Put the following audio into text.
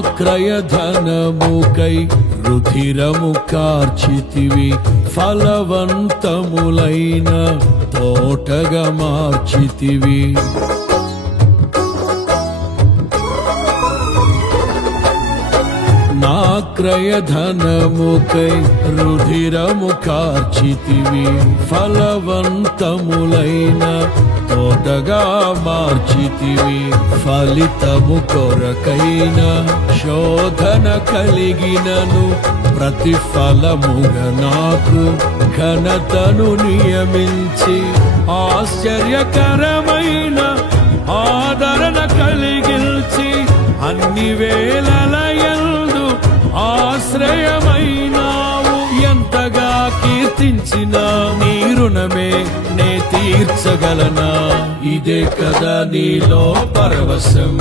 క్రయధనముకై రుధిరము కార్చితివి, ఫలవంతములైన తోటగా మార్చితివి. నా క్రయధనముకై రుధిరము కార్చితివి, ఫలవంతములైన తోటగా మార్చితివి. ఫలితము కొరకైన శోధన కలిగినను ప్రతిఫలముగా నాకు ఘనతను నియమించి, ఆశ్చర్యకరమైన ఆదరణ కలిగించి, అన్ని వేళలయందు ఆశ్రయమైనావు. ఎంతగా కీర్తించిన నీ రుణమే నే తీర్చగలనా? ఇదే కదా నీలో పరవశం.